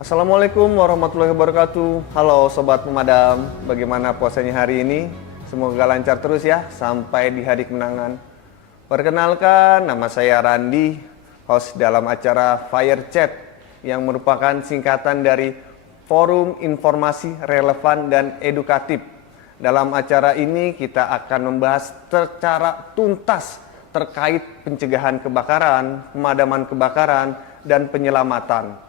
Assalamualaikum warahmatullahi wabarakatuh. Halo Sobat Pemadam, bagaimana puasanya hari ini? Semoga lancar terus ya, sampai di hari kemenangan. Perkenalkan, nama saya Randi, host dalam acara Fire Chat, yang merupakan singkatan dari Forum Informasi Relevan dan Edukatif. Dalam acara ini kita akan membahas secara tuntas terkait pencegahan kebakaran, pemadaman kebakaran, dan penyelamatan.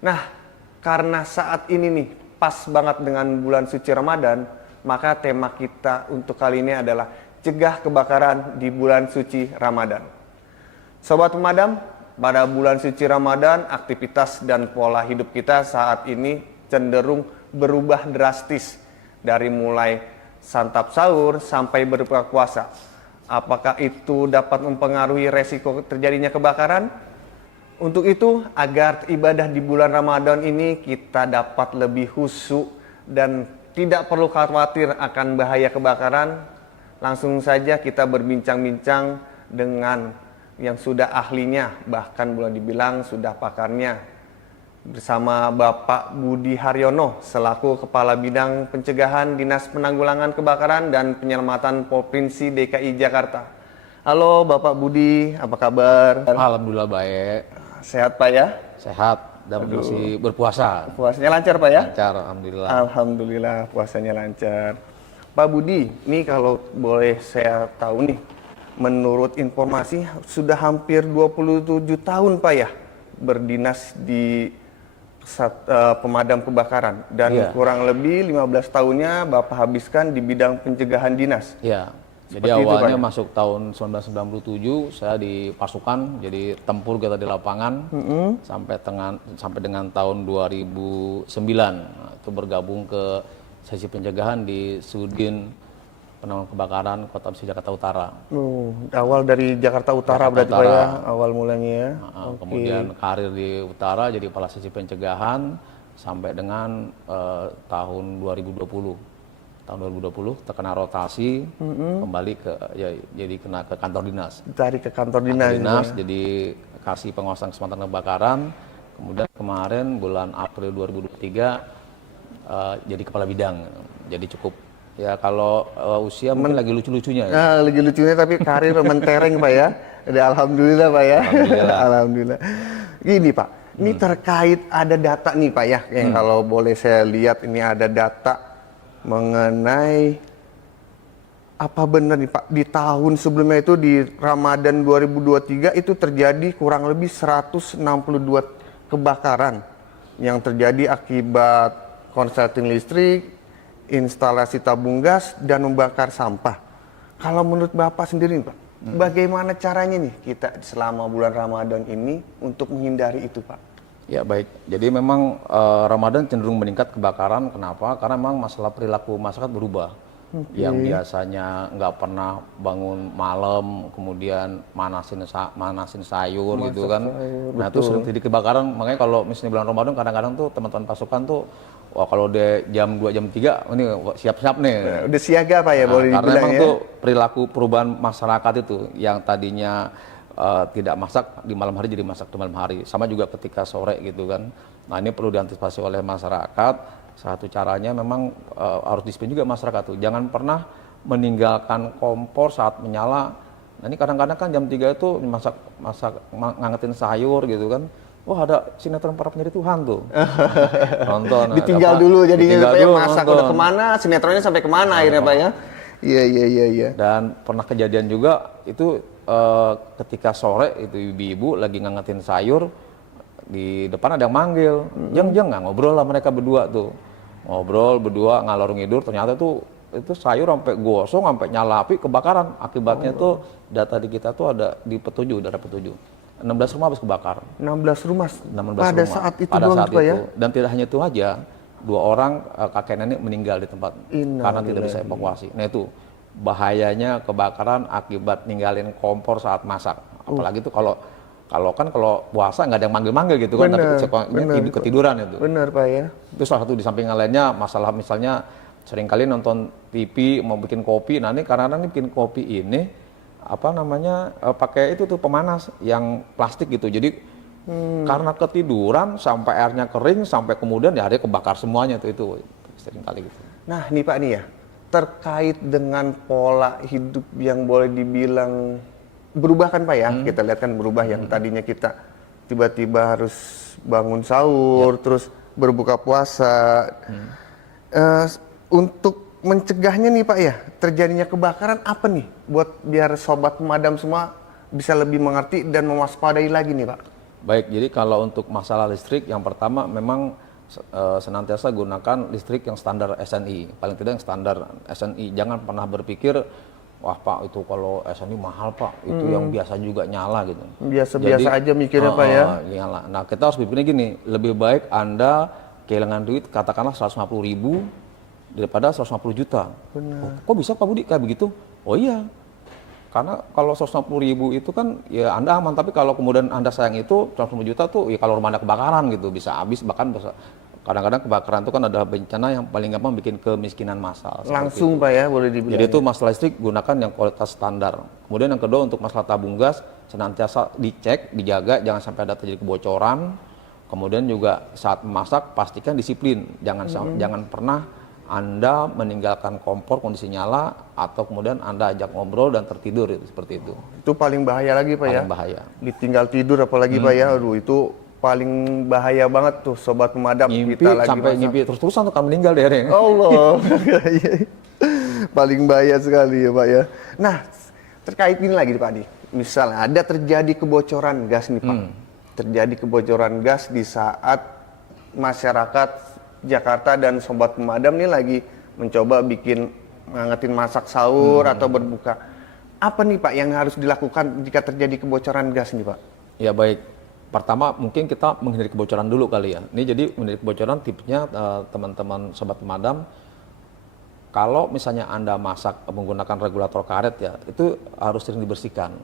Nah, karena saat ini nih pas banget dengan bulan suci Ramadan, maka tema kita untuk kali ini adalah cegah kebakaran di bulan suci Ramadan. Sobat Pemadam, pada bulan suci Ramadan, aktivitas dan pola hidup kita saat ini cenderung berubah drastis dari mulai santap sahur sampai berbuka puasa. Apakah itu dapat mempengaruhi resiko terjadinya kebakaran? Untuk itu, agar ibadah di bulan Ramadan ini kita dapat lebih khusyuk dan tidak perlu khawatir akan bahaya kebakaran, langsung saja kita berbincang-bincang dengan yang sudah ahlinya, bahkan boleh dibilang sudah pakarnya, bersama Bapak Budi Haryono selaku Kepala Bidang Pencegahan Dinas Penanggulangan Kebakaran dan Penyelamatan Provinsi DKI Jakarta. Halo Bapak Budi, apa kabar? Alhamdulillah baik. Sehat Pak ya? Sehat dan masih berpuasa. Puasanya lancar Pak ya? Lancar, alhamdulillah. Alhamdulillah puasanya lancar. Pak Budi, ini kalau boleh saya tahu nih, menurut informasi sudah hampir 27 tahun Pak ya berdinas di pemadam kebakaran, dan Iya. kurang lebih 15 tahunnya Bapak habiskan di bidang pencegahan dinas. Ya. Jadi Seperti itu, awalnya Pak, ya? masuk tahun 1997 saya di pasukan, jadi tempur kita di lapangan sampai dengan tahun 2009 Nah, itu bergabung ke sesi pencegahan di Sudin Penanggulangan Kebakaran Kota Bekasi Jakarta Utara. Awal dari Jakarta Utara Jakarta berarti Pak Utara. ya, awal mulanya ya. Oke. Kemudian karir di Utara jadi kepala sesi pencegahan sampai dengan tahun 2020. Tahun 2020 terkena rotasi kembali ke jadi kena ke kantor dinas. Dari ke kantor Kantor dinas. dinas jadi kasih pengawasan keselamatan kebakaran. Kemudian kemarin bulan April 2023 jadi kepala bidang. Jadi cukup ya kalau usia mungkin lagi lucu-lucunya ya. Nah, lagi lucunya tapi karir mentereng Pak ya. Udah alhamdulillah Pak ya. Alhamdulillah. Alhamdulillah. Gini Pak, ini terkait ada data nih Pak ya, yang kalau boleh saya lihat ini ada data mengenai apa benar nih Pak, di tahun sebelumnya itu di Ramadan 2023 itu terjadi kurang lebih 162 kebakaran yang terjadi akibat korsleting listrik, instalasi tabung gas, dan membakar sampah. Kalau menurut Bapak sendiri Pak, bagaimana caranya nih kita selama bulan Ramadan ini untuk menghindari itu Pak? Ya baik, jadi memang Ramadan cenderung meningkat kebakaran. Kenapa? Karena memang masalah perilaku masyarakat berubah. Yang biasanya nggak pernah bangun malam, kemudian manasin sayur gitu kan. Nah itu sering terjadi kebakaran. Makanya kalau misalnya bulan Ramadan kadang-kadang tuh teman-teman pasukan tuh, wah kalau udah jam 2 jam 3 ini siap-siap nih. Udah siaga Pak ya, boleh Karena dibilang memang ya. tuh perilaku perubahan masyarakat itu yang tadinya tidak masak di malam hari jadi masak di malam hari. Sama juga ketika sore gitu kan. Nah ini perlu diantisipasi oleh masyarakat. Satu caranya memang harus disiplin juga masyarakat tuh. Jangan pernah meninggalkan kompor saat menyala. Nah ini kadang-kadang kan jam 3 itu ngangetin sayur gitu kan. Wah ada sinetron para penyari Tuhan tuh. Nonton. Ditinggal dulu jadinya ditinggal Pak ya, dulu, masak nonton. udah kemana, sinetronnya sampai kemana akhirnya Pak ya. Iya. Dan pernah kejadian juga itu ketika sore itu ibu-ibu lagi ngangetin sayur, di depan ada yang manggil, jeng nggak ngobrol lah mereka berdua tuh, ngobrol berdua ngalor ngidur, ternyata tuh itu sayur sampai gosong, sampai nyala api, kebakaran. Akibatnya tuh data di kita tuh ada di petujuh, daerah petujuh, 16 rumah habis kebakar. 16 rumah 16 pada rumah. saat itu Pada doang saat Pak ya. itu. Dan tidak hanya itu aja, 2 orang kakek nenek meninggal di tempat karena tidak bisa evakuasi. Nah itu bahayanya kebakaran akibat ninggalin kompor saat masak. Apalagi itu kalau puasa nggak ada yang manggil-manggil gitu kan, tapi ketiduran itu. Benar Pak ya. Itu salah satu. Di samping lainnya masalah misalnya seringkali nonton TV mau bikin kopi, nah ini kadang-kadang bikin kopi ini pakai itu tuh pemanas yang plastik gitu. Jadi Karena ketiduran sampai airnya kering, sampai kemudian ya airnya kebakar semuanya itu sering kali gitu. Nah nih Pak nih ya, terkait dengan pola hidup yang boleh dibilang berubah kan Pak ya, kita lihat kan berubah yang tadinya kita tiba-tiba harus bangun sahur, terus berbuka puasa. Untuk mencegahnya nih Pak ya, terjadinya kebakaran apa nih buat biar sobat pemadam semua bisa lebih mengerti dan mewaspadai lagi nih Pak? Baik, jadi kalau untuk masalah listrik, yang pertama memang senantiasa gunakan listrik yang standar SNI, paling tidak yang standar SNI. Jangan pernah berpikir, wah Pak itu kalau SNI mahal Pak, itu yang biasa juga nyala gitu. Biasa-biasa aja mikirnya Pak ya? Nyala. Nah kita harus berpikir gini, lebih baik Anda kehilangan duit katakanlah 150.000 daripada 150 juta. Oh, kok bisa Pak Budi kayak begitu? Oh iya. Karena kalau 150.000 itu kan ya Anda aman, tapi kalau kemudian Anda sayang itu 150 juta tuh ya kalau rumah Anda kebakaran gitu bisa habis, bahkan kadang-kadang kebakaran itu kan ada bencana yang paling gampang bikin kemiskinan massal. Langsung Pak ya boleh dibilang. Jadi itu masalah listrik gunakan yang kualitas standar. Kemudian yang kedua untuk masalah tabung gas senantiasa dicek, dijaga jangan sampai ada terjadi kebocoran. Kemudian juga saat memasak pastikan disiplin, jangan pernah Anda meninggalkan kompor kondisi nyala atau kemudian Anda ajak ngobrol dan tertidur seperti itu. Itu paling bahaya lagi Pak ya? Paling bahaya. Ditinggal tidur apalagi Pak ya, aduh itu paling bahaya banget tuh sobat pemadam. Ngimpi kita lagi sampai ngimpi terus-terusan tuh kan meninggal deh. Allah. Paling bahaya sekali ya Pak ya. Nah terkait ini lagi Pak nih, misalnya ada terjadi kebocoran gas nih Pak. Terjadi kebocoran gas di saat masyarakat Jakarta dan sobat pemadam nih lagi mencoba ngangetin masak sahur atau berbuka. Apa nih Pak yang harus dilakukan jika terjadi kebocoran gas nih Pak? Ya baik, pertama mungkin kita menghindari kebocoran dulu kali ya. Ini jadi menghindari kebocoran tipsnya teman-teman sobat pemadam. Kalau misalnya Anda masak menggunakan regulator karet ya, itu harus sering dibersihkan.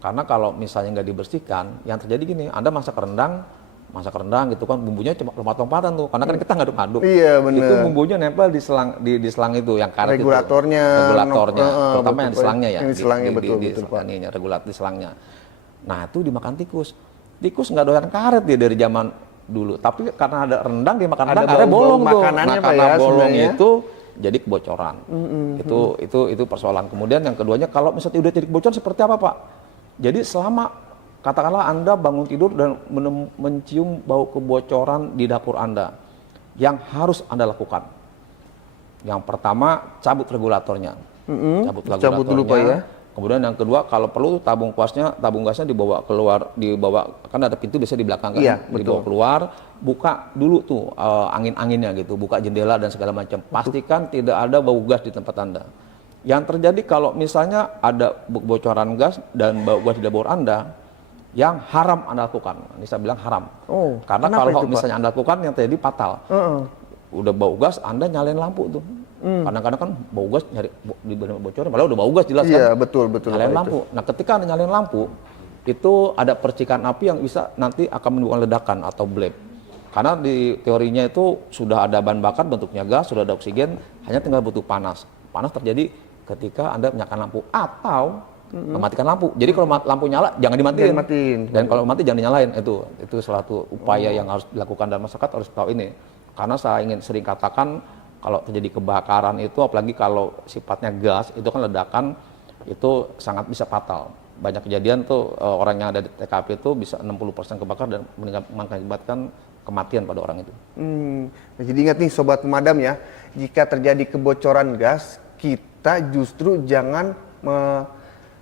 Karena kalau misalnya nggak dibersihkan, yang terjadi gini, Anda masak rendang gitu kan bumbunya cuma lompat-lompatan tuh, karena kan kita ngaduk-ngaduk. Iya benar. Itu bumbunya nempel di selang itu yang karet regulatornya, terutama yang di selangnya ya. Yang di selangnya betul Pak. Regulator di selangnya. Nah itu dimakan tikus. Tikus nggak doyan karet dia dari zaman dulu. Tapi karena ada rendang dia makan rendang, akhirnya bolong tuh. Makanannya Pak Karena ya, bolong sebenarnya itu jadi kebocoran. Itu persoalan. Kemudian yang keduanya kalau misalnya udah jadi kebocoran seperti apa Pak? Jadi selama katakanlah Anda bangun tidur dan mencium bau kebocoran di dapur Anda. Yang harus Anda lakukan. Yang pertama, cabut regulatornya. Cabut dulu Pak ya. Kemudian yang kedua, kalau perlu tabung gasnya dibawa keluar, kan ada pintu biasanya di belakang kan, iya, dibawa keluar, buka dulu tuh angin-anginnya gitu, buka jendela dan segala macam. Pastikan tidak ada bau gas di tempat Anda. Yang terjadi kalau misalnya ada kebocoran gas dan bau gas di dapur Anda, yang haram Anda lakukan. Ini saya bilang haram. Karena kalau itu, misalnya Anda lakukan yang terjadi fatal. Udah bau gas, Anda nyalain lampu tuh. Kadang-kadang kan bau gas di bocoran, padahal udah bau gas jelas kan. Iya, betul. Nyalain lampu. Nah, ketika Anda nyalain lampu, itu ada percikan api yang bisa nanti akan menimbulkan ledakan atau blip. Karena di teorinya itu sudah ada bahan bakar bentuknya gas, sudah ada oksigen, hanya tinggal butuh panas. Panas terjadi ketika Anda menyalakan lampu atau mematikan lampu. Jadi kalau lampu nyala jangan dimatiin. Dan kalau mati jangan dinyalain. Itu suatu upaya yang harus dilakukan dan masyarakat harus tahu ini. Karena saya sering katakan kalau terjadi kebakaran itu apalagi kalau sifatnya gas itu kan ledakan itu sangat bisa fatal. Banyak kejadian tuh orang yang ada di TKP itu bisa 60% kebakar dan mengakibatkan kematian pada orang itu. Jadi ingat nih sobat pemadam ya, jika terjadi kebocoran gas, kita justru jangan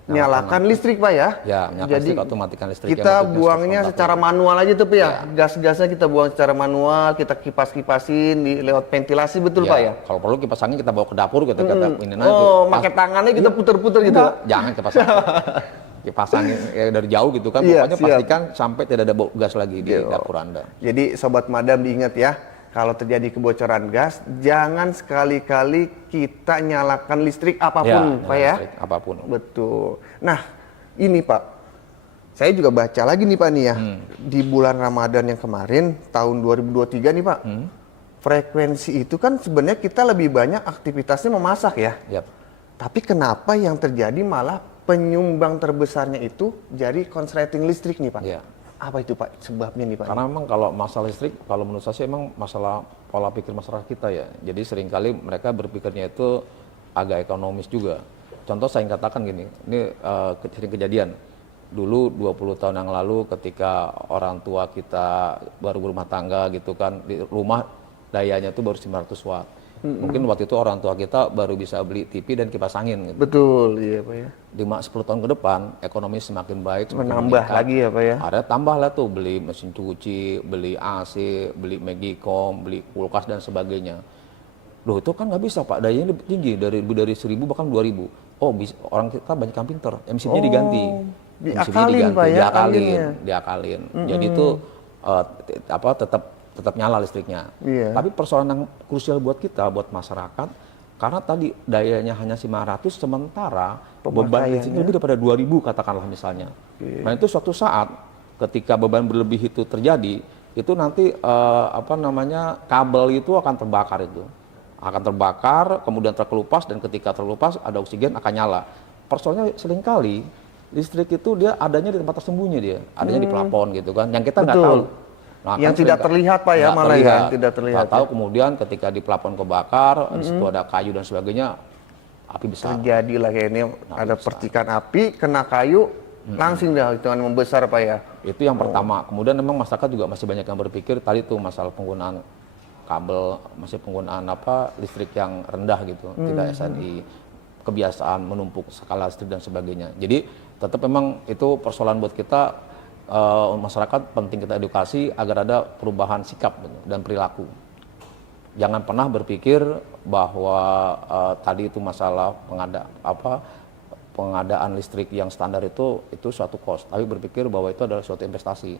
nyalakan listrik Pak ya. Ya, nyalakan listrik atau matikan listrik. Kita buangnya secara manual aja tuh Pak ya. Gas-gasnya kita buang secara manual, kita kipas-kipasin lewat ventilasi betul Pak ya. Kalau perlu kipas angin kita bawa ke dapur kita ini aja. Pakai tangannya kita puter-puter gitu. Jangan kipas angin. Kipas angin dari jauh gitu kan. Pokoknya pastikan sampai tidak ada bau gas lagi di dapur Anda. Jadi sobat madam diingat ya, kalau terjadi kebocoran gas, jangan sekali-kali kita nyalakan listrik apapun, Pak ya. Listrik apapun. Betul. Nah, ini Pak, saya juga baca lagi nih Pak nih ya, di bulan Ramadan yang kemarin, tahun 2023 nih Pak, frekuensi itu kan sebenarnya kita lebih banyak aktivitasnya memasak ya. Tapi kenapa yang terjadi malah penyumbang terbesarnya itu jadi konsleting listrik nih Pak? Apa itu Pak sebabnya nih Pak? Karena memang kalau masalah listrik, kalau menurut saya sih emang masalah pola pikir masyarakat kita ya. Jadi seringkali mereka berpikirnya itu agak ekonomis juga. Contoh saya katakan gini, ini sering kejadian. Dulu 20 tahun yang lalu ketika orang tua kita baru berumah tangga gitu kan, di rumah dayanya itu baru 900 watt. Mungkin waktu itu orang tua kita baru bisa beli TV dan kipas angin gitu. Betul, iya Pak ya. 5-10 tahun ke depan ekonomi semakin baik, semakin Menambah meningkat. lagi ya Pak ya. Ada tambah lah tuh beli mesin cuci, beli AC, beli Magicom, beli kulkas dan sebagainya. Loh itu kan nggak bisa Pak, dayanya lebih tinggi dari 1.000 bahkan 2.000. Oh bisa, orang kita banyak yang pinter, MCB-nya diganti. Diakalin Pak ya, anginnya. diakalin. Jadi itu tetap nyala listriknya. Iya. Tapi persoalan yang krusial buat kita, buat masyarakat, karena tadi dayanya hanya 500, sementara beban listriknya lebih daripada 2.000 katakanlah misalnya. Nah itu suatu saat ketika beban berlebih itu terjadi, itu nanti kabel itu akan terbakar itu. Akan terbakar, kemudian terkelupas, dan ketika terkelupas ada oksigen akan nyala. Persoalannya seringkali listrik itu dia adanya di tempat tersembunyi dia, adanya di plafon gitu kan, yang kita nggak tahu. Nah, yang tidak terlihat Pak ya, malah ya, tidak terlihat. Tahu kemudian ketika di plafon kebakar, di situ ada kayu dan sebagainya, api besar. Terjadilah kayak ini, ada percikan api, kena kayu, langsung dah itu membesar Pak ya. Itu yang pertama. Kemudian memang masyarakat juga masih banyak yang berpikir tadi tuh masalah penggunaan kabel, masih penggunaan listrik yang rendah gitu, tidak SNI, kebiasaan menumpuk skala listrik dan sebagainya. Jadi tetap memang itu persoalan buat kita. Masyarakat penting kita edukasi agar ada perubahan sikap dan perilaku. Jangan pernah berpikir bahwa tadi itu masalah pengadaan listrik yang standar itu suatu cost, tapi berpikir bahwa itu adalah suatu investasi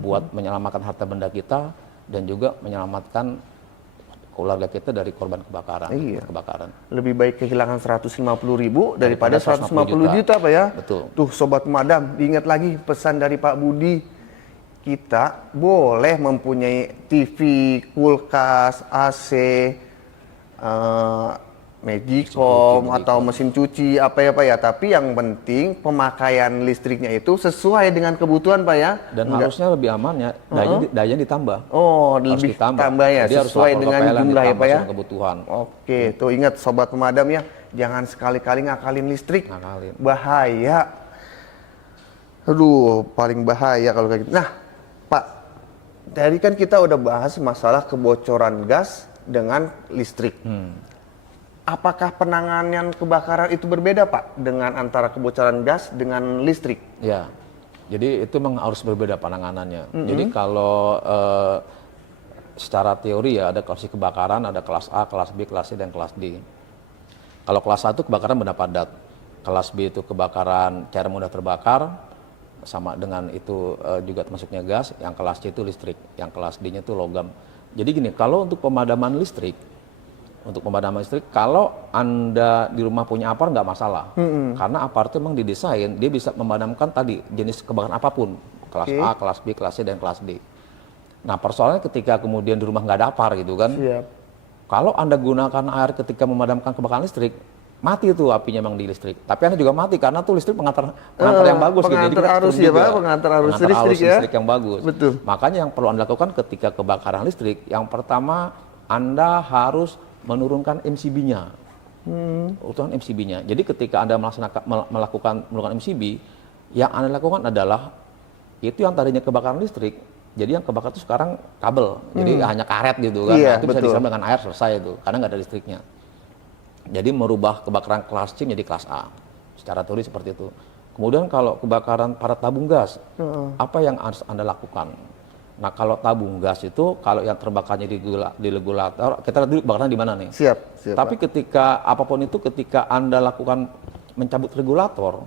buat menyelamatkan harta benda kita dan juga menyelamatkan keluarga kita dari korban kebakaran. Iya. Kebakaran. Lebih baik kehilangan 150.000 daripada 150 juta Pak ya. Betul. Tuh Sobat Pemadam, diingat lagi pesan dari Pak Budi. Kita boleh mempunyai TV, kulkas, AC, Magicom atau mesin cuci apa ya Pak ya, tapi yang penting pemakaian listriknya itu sesuai dengan kebutuhan Pak ya. Dan harusnya lebih aman ya, dayanya ditambah. Oh, lebih tambah ya, jadi sesuai dengan jumlah ya Pak ya. Kebutuhan. Oke, tuh ingat Sobat Pemadam ya, jangan sekali-kali ngakalin listrik. Bahaya. Aduh, paling bahaya kalau kayak gitu. Nah, Pak, tadi kan kita udah bahas masalah kebocoran gas dengan listrik. Apakah penanganan kebakaran itu berbeda Pak dengan antara kebocoran gas dengan listrik? Ya, jadi itu memang harus berbeda penanganannya. Jadi kalau secara teori ya ada klasifikasi kebakaran, ada kelas A, kelas B, kelas C, dan kelas D. Kalau kelas A itu kebakaran benda padat, kelas B itu kebakaran cair mudah terbakar, sama dengan itu juga termasuknya gas, yang kelas C itu listrik, yang kelas D-nya itu logam. Jadi gini, kalau untuk pemadaman listrik, kalau Anda di rumah punya apar nggak masalah. Karena apar itu memang didesain, dia bisa memadamkan tadi jenis kebakaran apapun. Kelas A, kelas B, kelas C, dan kelas D. Nah persoalannya ketika kemudian di rumah nggak ada apar gitu kan. Siap. Kalau Anda gunakan air ketika memadamkan kebakaran listrik, mati itu apinya memang di listrik. Tapi Anda juga mati karena tuh listrik pengantar yang bagus. Pengantar arus ya Pak, pengantar arus listrik ya. Listrik yang bagus. Betul. Makanya yang perlu Anda lakukan ketika kebakaran listrik, yang pertama Anda harus menurunkan MCB-nya. Urutan MCB-nya. Jadi ketika Anda melakukan MCB, yang Anda lakukan adalah itu yang tadinya kebakaran listrik, jadi yang kebakar itu sekarang kabel. Jadi hanya karet gitu kan. Iya, nah, itu bisa disiram dengan air, selesai itu karena nggak ada listriknya. Jadi merubah kebakaran kelas C menjadi kelas A. Secara teori seperti itu. Kemudian kalau kebakaran pada tabung gas, apa yang harus Anda lakukan? Nah kalau tabung gas itu, kalau yang terbakarnya di regulator, kita lihat dulu kebakaran di mana nih. Siap. Tapi ketika apapun itu, ketika Anda lakukan mencabut regulator,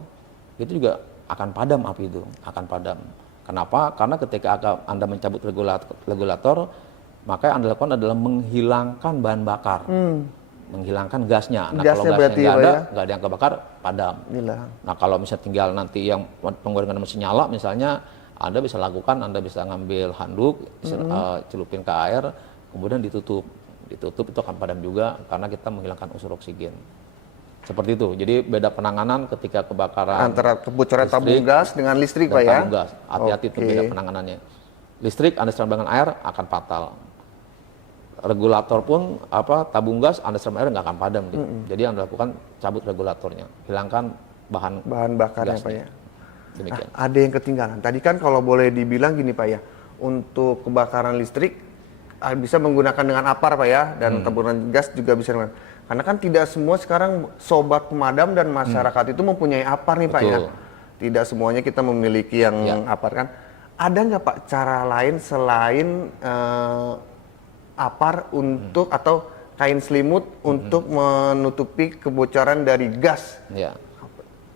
itu juga akan padam api itu, akan padam. Kenapa? Karena ketika Anda mencabut regulator, maka yang Anda lakukan adalah menghilangkan bahan bakar, menghilangkan gasnya. Nah kalau gasnya nggak ada yang kebakar, padam. Nah kalau misalnya tinggal nanti yang penggorengan mesin nyala, misalnya, Anda bisa lakukan, Anda bisa ngambil handuk, celupin ke air, kemudian ditutup itu akan padam juga karena kita menghilangkan unsur oksigen. Seperti itu. Jadi beda penanganan ketika kebakaran Antara kebocoran tabung listrik gas dengan listrik, dan Pak ya? tabung gas. Hati-hati itu Oke. beda penanganannya. Listrik Anda siram dengan air akan fatal. Regulator pun tabung gas Anda siram air nggak akan padam gitu. Jadi yang dilakukan cabut regulatornya, hilangkan bahan Bakarnya, Pak gasnya. ya? Demikian. Nah, ada yang ketinggalan. Tadi kan kalau boleh dibilang gini, Pak ya, untuk kebakaran listrik bisa menggunakan dengan APAR, Pak ya, dan tabung gas juga bisa dengan. Karena kan tidak semua sekarang sobat pemadam dan masyarakat itu mempunyai APAR nih, Pak ya. Betul. Tidak semuanya kita memiliki yang APAR kan. Ada nggak, Pak, cara lain selain APAR untuk atau kain selimut untuk menutupi kebocoran dari gas? Ya.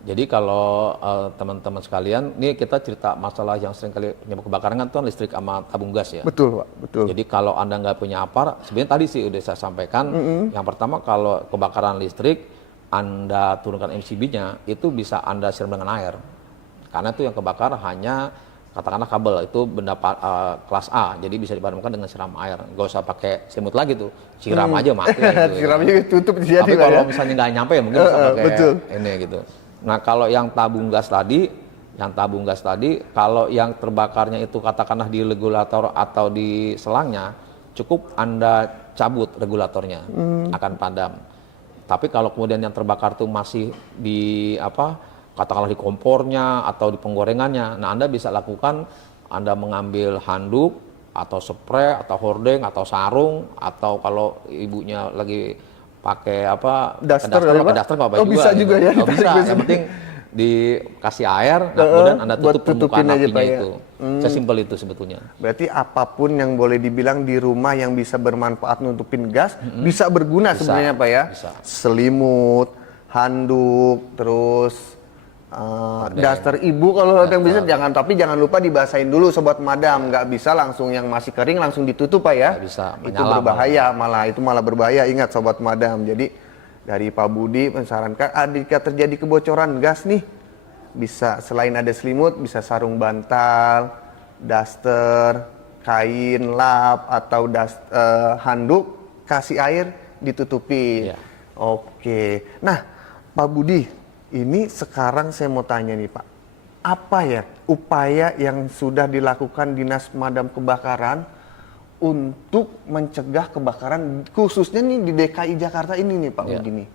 Jadi kalau teman-teman sekalian, ini kita cerita masalah yang sering kali penyebab kebakaran kan tuh listrik sama tabung gas ya. Betul, Pak, betul. Jadi kalau Anda nggak punya APAR, sebenarnya tadi sih udah saya sampaikan, yang pertama kalau kebakaran listrik, Anda turunkan MCB-nya, itu bisa Anda siram dengan air. Karena itu yang kebakar hanya katakanlah kabel, itu benda kelas A, jadi bisa dipadamkan dengan siram air. Nggak usah pakai selimut lagi tuh, siram aja mati. Gitu, Siramnya tutup jadi, Tapi Pak kalau ya? misalnya nggak nyampe ya mungkin bisa pakai betul. ini gitu. Nah kalau yang tabung gas tadi, kalau yang terbakarnya itu katakanlah di regulator atau di selangnya, cukup Anda cabut regulatornya, akan padam. Tapi kalau kemudian yang terbakar itu masih di katakanlah di kompornya atau di penggorengannya, nah Anda bisa lakukan, Anda mengambil handuk atau spray atau hordeng atau sarung, atau kalau ibunya lagi pakai Daster pakai kali, Pak? daster nggak apa-apa Oh, bisa juga ya, Oh, bisa, ditarik yang penting dikasih air, nah kemudian Anda buat tutup tutupin permukaan aja, apinya Pak, ya? itu. Sesimpel itu sebetulnya. Berarti apapun yang boleh dibilang di rumah yang bisa bermanfaat nutupin gas, bisa berguna sebenarnya, Pak ya? Bisa. Selimut, handuk, terus daster ibu kalau yang bisa, tapi jangan lupa dibasahin dulu, sobat pemadam. Nggak bisa langsung yang masih kering langsung ditutup, Pak ya? Nggak bisa, Itu menyala berbahaya, itu malah berbahaya. Ingat sobat pemadam. Jadi dari Pak Budi mensarankan, jika terjadi kebocoran gas nih, bisa selain ada selimut, bisa sarung bantal, daster, kain lap atau handuk, kasih air, ditutupi. Iya. Oke. Nah, Pak Budi, ini sekarang saya mau tanya nih, Pak. Apa ya upaya yang sudah dilakukan Dinas Pemadam Kebakaran untuk mencegah kebakaran, khususnya nih di DKI Jakarta ini nih, Pak Budi nih?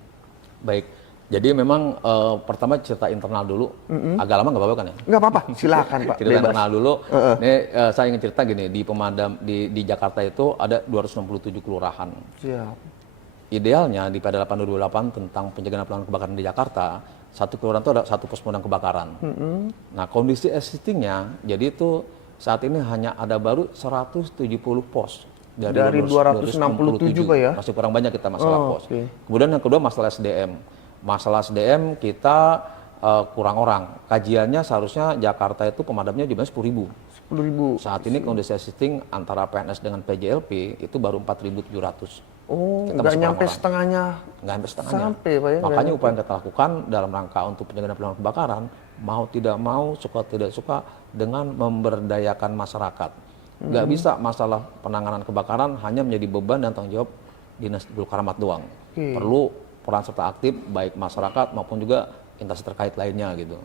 Baik, jadi memang pertama cerita internal dulu, agak lama nggak apa-apa kan ya? Nggak apa-apa, silakan Pak. Cerita internal dulu. Ini saya ingin cerita gini, di pemadam di Jakarta itu ada 267 kelurahan. Siap. Idealnya di PD 8 2028 tentang pencegahan dan penanganan kebakaran di Jakarta, satu kelurahan itu ada satu pos pemadam kebakaran. Nah kondisi existingnya, jadi itu saat ini hanya ada baru 170 pos. Dari 267, Pak ya? Masih kurang banyak kita masalah pos. Oke. Kemudian yang kedua masalah SDM. Masalah SDM kita kurang orang. Kajiannya seharusnya Jakarta itu pemadamnya jumlahnya 10.000. 10.000. Saat ini kondisi existing antara PNS dengan PJLP itu baru 4.700. Oh, Kita nggak masih nyampe kurang orang. setengahnya. Nggak sampai setengahnya. Sampai, Pak ya? Makanya upaya yang kita lakukan dalam rangka untuk pencegahan dan penanganan kebakaran, mau tidak mau, suka tidak suka, dengan memberdayakan masyarakat. Nggak bisa masalah penanganan kebakaran hanya menjadi beban dan tanggung jawab Dinas Gulkaramat doang. Perlu peran serta aktif baik masyarakat maupun juga instansi terkait lainnya gitu.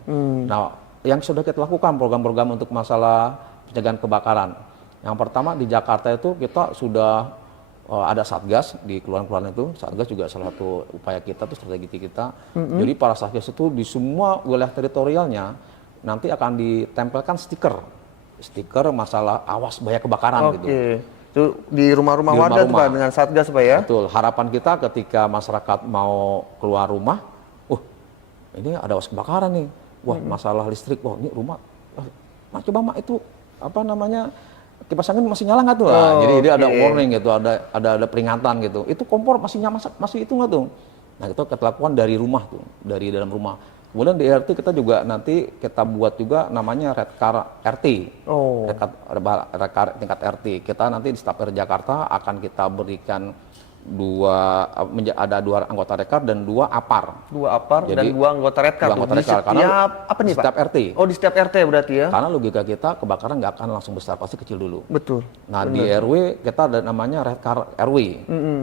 Nah, yang sudah kita lakukan program-program untuk masalah pencegahan kebakaran. Yang pertama di Jakarta itu kita sudah ada satgas di kelurahan-kelurahan itu. Satgas juga salah satu upaya kita tuh, strategi kita. Jadi para satgas itu di semua wilayah teritorialnya nanti akan ditempelkan stiker masalah awas bahaya kebakaran gitu. Oke. Itu di rumah-rumah warga tuh, Pak, dengan satgas, Pak ya? Betul. Harapan kita ketika masyarakat mau keluar rumah, ini ada awas kebakaran nih. Wah, masalah listrik. Wah, ini rumah. Coba Mak itu kipas angin masih nyala nggak tuh? Jadi ada warning gitu, ada peringatan gitu. Itu kompor masih nyala, masih itu nggak tuh? Nah, itu kita lakukan dari rumah tuh, dari dalam rumah. Kemudian di RT kita juga nanti kita buat juga namanya Red Car RT. Red Car tingkat RT. Kita nanti di Staf RT Jakarta akan kita berikan ada 2 anggota Redcar dan 2 APAR. 2 APAR dan Jadi, 2 anggota Redcar 2 tuh anggota di Redcar, karena setiap apa nih Pak? setiap RT. Oh di setiap RT berarti ya? Karena logika kita kebakaran nggak akan langsung besar, pasti kecil dulu. Betul. Nah di RW kita ada namanya Redcar RW.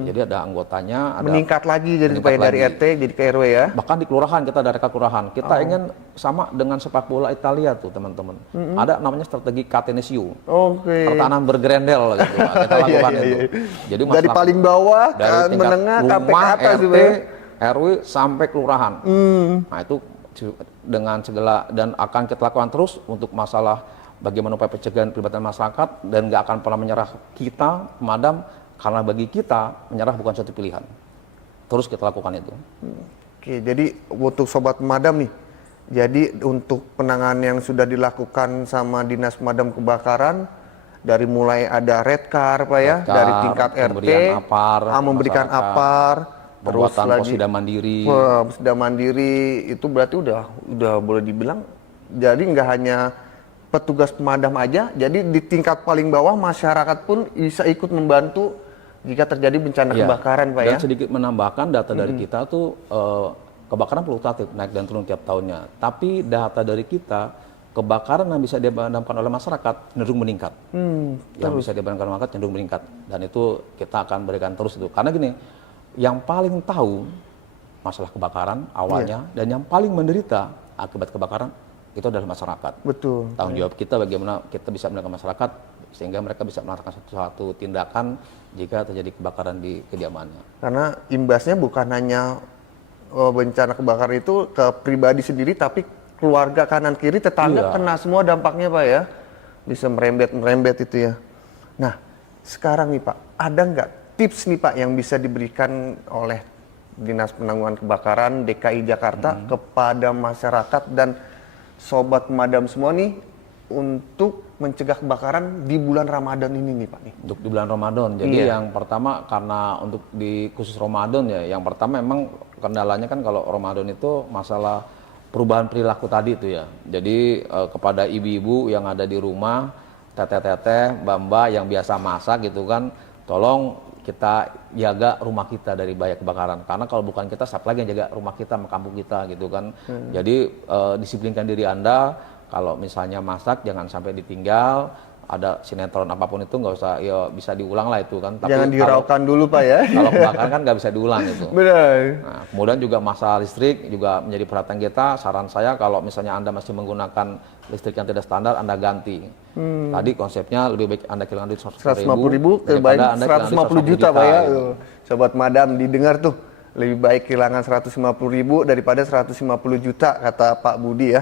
Jadi ada anggotanya, ada Meningkat lagi jadi meningkat supaya dari lagi. RT jadi ke RW ya? Bahkan di kelurahan kita ada Redcar kelurahan. Kita ingin sama dengan sepak bola Italia tuh teman-teman. Ada namanya strategi Catenaccio. Oke. Pertahanan bergerendel gitu Pak. Kita lakukan Iya, itu. iya. Jadi Dari masalah- paling bawah, dari tingkat menengah, sampai ke rumah, atas RT, gitu ya? RW sampai kelurahan. Nah itu dengan segala dan akan kita lakukan terus untuk masalah bagaimana upaya pencegahan pelibatan masyarakat dan nggak akan pernah menyerah kita pemadam karena bagi kita menyerah bukan suatu pilihan. Terus kita lakukan itu. Oke, jadi untuk sobat pemadam nih, jadi untuk penanganan yang sudah dilakukan sama Dinas Pemadam Kebakaran, dari mulai ada Redcar Pak ya, Redcar, dari tingkat RT, pemberian APAR, memberikan masyarakat, APAR, terus pembuatan lagi posida mandiri. posida mandiri, itu berarti udah boleh dibilang, jadi nggak hanya petugas pemadam aja, jadi di tingkat paling bawah masyarakat pun bisa ikut membantu jika terjadi bencana Iya. kebakaran Pak Dan ya. sedikit menambahkan data dari kita tuh kebakaran fluktuatif naik dan turun tiap tahunnya. Tapi data dari kita kebakaran yang bisa dipadamkan oleh masyarakat cenderung meningkat. Yang bisa dipadamkan oleh masyarakat cenderung meningkat. Dan itu kita akan berikan terus itu. Karena gini, yang paling tahu masalah kebakaran awalnya dan yang paling menderita akibat kebakaran itu adalah masyarakat. Betul. Tanggung jawab kita bagaimana kita bisa mendengar masyarakat sehingga mereka bisa melakukan suatu tindakan jika terjadi kebakaran di kediamannya. Karena imbasnya bukan hanya bencana kebakaran itu ke pribadi sendiri, tapi keluarga kanan kiri tetangga Iya. kena semua dampaknya Pak ya. Bisa merembet itu ya. Nah sekarang nih Pak, ada nggak tips nih Pak yang bisa diberikan oleh Dinas Penanggulangan Kebakaran DKI Jakarta kepada masyarakat dan sobat pemadam semua nih untuk mencegah kebakaran di bulan Ramadan ini nih Pak nih? Untuk di bulan Ramadan. Jadi Iya. yang pertama karena untuk di khusus Ramadan ya, yang pertama memang kendalanya kan kalau Ramadan itu masalah perubahan perilaku tadi itu ya. Jadi kepada ibu-ibu yang ada di rumah, teteh-teteh, mbak-mbak yang biasa masak gitu kan, tolong kita jaga rumah kita dari bahaya kebakaran. Karena kalau bukan kita, siapa lagi yang jaga rumah kita, kampung kita gitu kan. Jadi disiplinkan diri Anda. Kalau misalnya masak jangan sampai ditinggal, ada sinetron apapun itu nggak usah, ya bisa diulang lah itu kan. Tapi Jangan diraukan dulu Pak ya. kalau kebakaran kan nggak bisa diulang itu. Benar. Nah, kemudian juga masalah listrik juga menjadi perhatian kita. Saran saya kalau misalnya Anda masih menggunakan listrik yang tidak standar, Anda ganti. Tadi konsepnya lebih baik Anda kehilangan duit 150.000 lebih baik 150 juta Pak ya. gitu. Sobat Madam didengar tuh, lebih baik kehilangan 150.000 daripada 150 juta kata Pak Budi ya.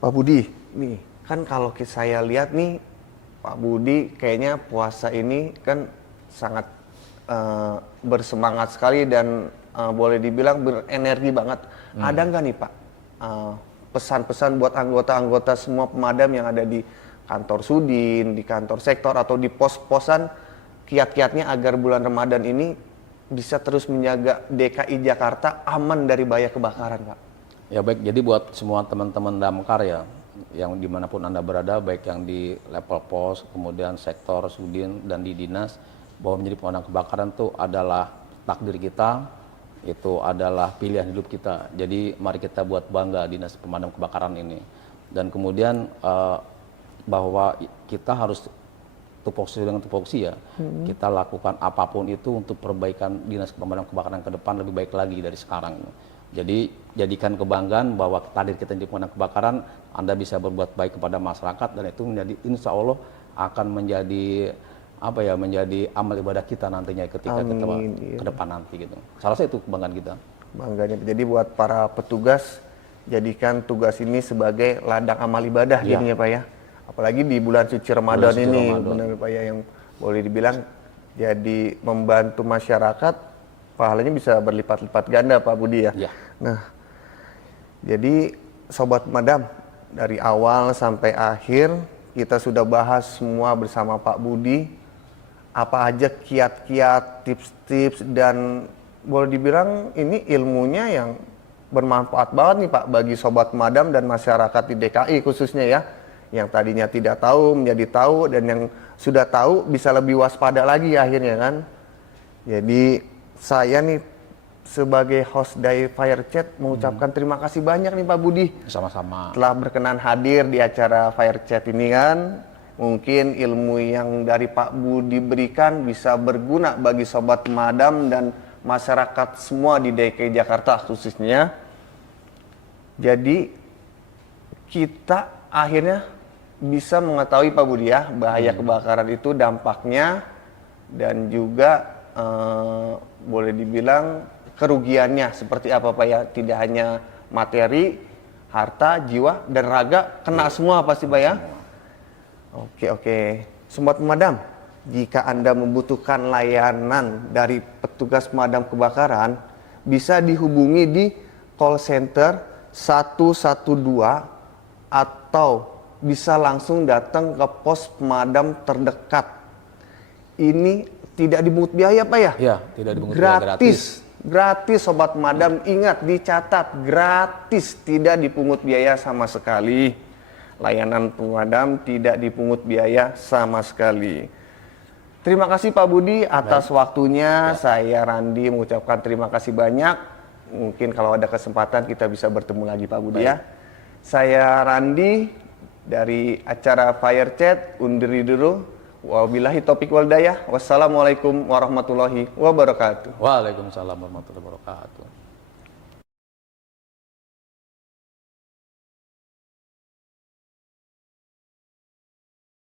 Pak Budi, nih kan kalau saya lihat nih Pak Budi kayaknya puasa ini kan sangat bersemangat sekali dan boleh dibilang berenergi banget. Ada nggak nih Pak pesan-pesan buat anggota-anggota semua pemadam yang ada di kantor Sudin, di kantor sektor atau di pos-posan, kiat-kiatnya agar bulan Ramadan ini bisa terus menjaga DKI Jakarta aman dari bahaya kebakaran Pak? Ya baik, jadi buat semua teman-teman damkar ya, yang dimanapun Anda berada, baik yang di level pos, kemudian sektor, Sudin, dan di dinas, bahwa menjadi pemadam kebakaran itu adalah takdir kita, itu adalah pilihan hidup kita. Jadi mari kita buat bangga Dinas Pemadam Kebakaran ini. Dan kemudian bahwa kita harus tupoksi dengan tupoksi ya, kita lakukan apapun itu untuk perbaikan Dinas Pemadam Kebakaran ke depan lebih baik lagi dari sekarang. Jadi jadikan kebanggaan bahwa takdir kita di pemadam kebakaran, Anda bisa berbuat baik kepada masyarakat dan itu menjadi insya Allah akan menjadi apa ya, menjadi amal ibadah kita nantinya ketika kita ke depan nanti gitu. Salah satu itu kebanggaan kita. Bangganya. Jadi buat para petugas, jadikan tugas ini sebagai ladang amal ibadah Ya. jadinya Pak ya. Apalagi di bulan suci Ramadan Bulan suci ini, Ramadan. benar Pak ya, yang boleh dibilang jadi membantu masyarakat, pahalanya bisa berlipat-lipat ganda Pak Budi ya. Ya. Nah, jadi Sobat Pemadam, dari awal sampai akhir kita sudah bahas semua bersama Pak Budi. Apa aja kiat-kiat, tips-tips, dan boleh dibilang ini ilmunya yang bermanfaat banget nih Pak bagi Sobat Pemadam dan masyarakat di DKI khususnya ya. Yang tadinya tidak tahu menjadi tahu, dan yang sudah tahu bisa lebih waspada lagi akhirnya kan. Jadi saya nih sebagai host dari Fire Chat mengucapkan terima kasih banyak nih Pak Budi Sama-sama. telah berkenan hadir di acara Fire Chat ini kan. Mungkin ilmu yang dari Pak Budi berikan bisa berguna bagi sobat pemadam dan masyarakat semua di DKI Jakarta khususnya. Jadi kita akhirnya bisa mengetahui Pak Budi ya bahaya kebakaran itu dampaknya dan juga boleh dibilang kerugiannya seperti apa Pak ya, tidak hanya materi, harta, jiwa, dan raga kena semua pasti Pak ya. Oke. Sobat pemadam, jika Anda membutuhkan layanan dari petugas pemadam kebakaran, bisa dihubungi di call center 112 atau bisa langsung datang ke pos pemadam terdekat. Ini tidak dipungut biaya Pak ya? Ya, tidak dipungut biaya, gratis. Gratis sobat pemadam, ingat dicatat gratis, tidak dipungut biaya sama sekali. Layanan pemadam tidak dipungut biaya sama sekali. Terima kasih Pak Budi atas waktunya. Saya Randi mengucapkan terima kasih banyak. Mungkin kalau ada kesempatan kita bisa bertemu lagi Pak Budi ya. Saya Randi dari acara Fire Chat undur diri dulu. Wabillahi taufiq wal hidayah. Wassalamualaikum warahmatullahi wabarakatuh. Waalaikumsalam warahmatullahi wabarakatuh.